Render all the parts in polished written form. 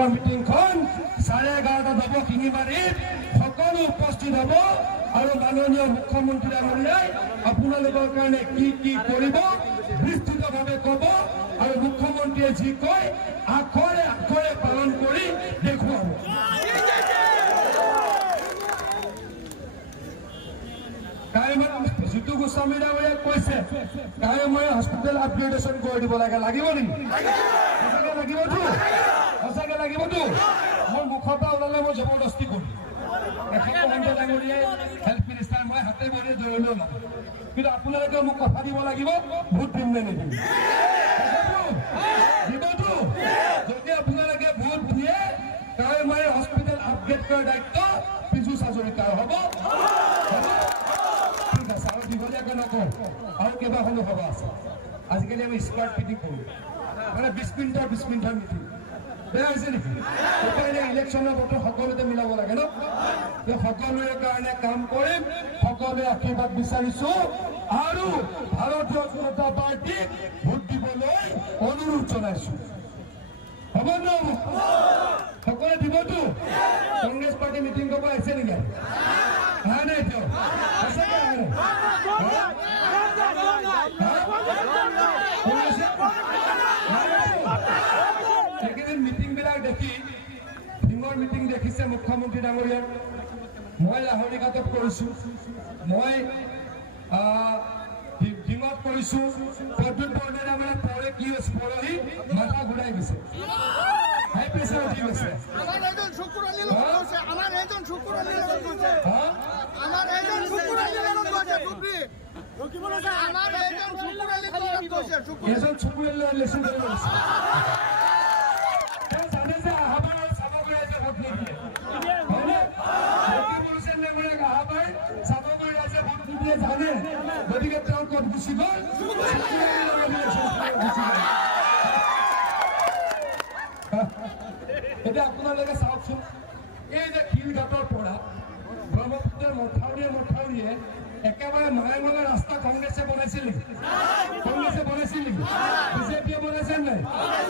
তাৰিখৰ মিটিংখন 11:30 হ'ব শিঙিমাৰীত সকলো উপস্থিত হ'ব আৰু মাননীয় মুখ্যমন্ত্ৰী ডাঙৰীয়াই আপোনালোকৰ কাৰণে কি কি কৰিব বিস্তৃতভাৱে ক'ব আৰু মুখ্যমন্ত্ৰীয়ে যি কয় আখৰে আখৰে পালন কৰি দেখুৱাব। জিতু গোস্বামী ডাঙৰীয়াই কৈছে মই হস্পিটেল আপগ্ৰেডেশ্যন কৰি দিব লাগে, লাগিব নেকি? সঁচাকে লাগিবতো, সঁচাকে লাগিবতো। মোৰ মুখৰ পৰা ওলালে মই জবৰদস্তি কৰিম। ডাঙৰীয়াই হেল্থ মিনিষ্টাৰ মই হাতে ভৰিয়ে ধৰিলেও নাই, কিন্তু আপোনালোকে মোক কথা দিব লাগিব ভোট দিম নে নিদিম। দিবতো, যদি আপোনালোকে ভোট দিয়ে মই হস্পিটেল আপগ্ৰেড কৰাৰ দায়িত্ব পিছু হাজৰিকাৰ হ'ব। দীঘলীয়াকৈ নকওঁ, আৰু কেইবাখনো সভা আছে। আজিকালি আমি স্মাৰ্ট মিটিং কৰোঁ, মানে 20 মিনিটৰ মিটিং। বেয়া হৈছে নেকি? সেইকাৰণে ইলেকশ্যনৰ বতৰ সকলোতে মিলাব লাগে ন। সকলোৰে কাৰণে কাম কৰিম, সকলোৱে আশীৰ্বাদ বিচাৰিছো আৰু ভাৰতীয় জনতা পাৰ্টীক ভোট দিবলৈ অনুৰোধ জনাইছো। হ'ব ন? সকলোৱে দিবতো? কংগ্ৰেছ পাৰ্টি মিটিং কৰিব আহিছে নেকি? অহা নাই এতিয়াও? সঁচাকৈ অহা নাই? এইকেইদিন মিটিংবিলাক দেখি, টিঙৰ মিটিং দেখিছে মুখ্যমন্ত্ৰী ডাঙৰীয়াৰ। মই লাহৰীঘাটত কৰিছোঁ, মই টিঙত কৰিছোঁ। প্ৰদ্যুৎ বৰদলৈ পৰে কি হৈছে, পৰহি মাথা ঘূৰাই গৈছে, হাই প্ৰেছাৰ উঠি গৈছে। এজন চকুৰালী লেচন কৰিব লৈছে। জানে যে আহাবাৰ চাবগৈ ৰাইজে ভোট নিদিয়ে, হয়নে? আহাবাৰ চাবগৈ ৰাইজে ভোট নিদিয়ে জানে, গতিকে তেওঁ ক'ত গুচি গ'ল? এতিয়া আপোনালোকে চাওকচোন, এই যে শিলঘাটৰ পৰা ব্ৰহ্মপুত্ৰৰ মথাউৰিয়ে একেবাৰে মায়ে ৰাস্তা কংগ্ৰেছে বনাইছিল নেকি? কংগ্ৰেছে বনাইছিল নেকি? বিজেপিয়ে বনাইছে নাই?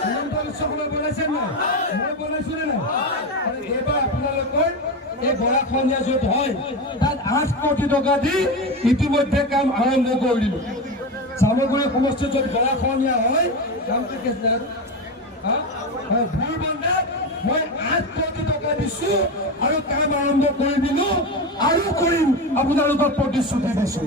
হিমন্ত বিশ্ব শৰ্মাই বনাইছে নাই? মই বনাইছো নে নাই? আৰু এইবাৰ আপোনালোকৰ এই গৰাখহনীয়া য'ত হয় তাত 8 কোটি টকা দি ইতিমধ্যে কাম আৰম্ভ কৰি দিলো। চামগুৰি সমষ্টিত য'ত গৰাখহনীয়া হয়, কামটো ভূৰবন্ধাত মই 8 কোটি টকা দিছো আৰু কাম আৰম্ভ কৰি দিলো আৰু কৰিম, আপোনালোকৰ প্ৰতিশ্ৰুতি দিছো।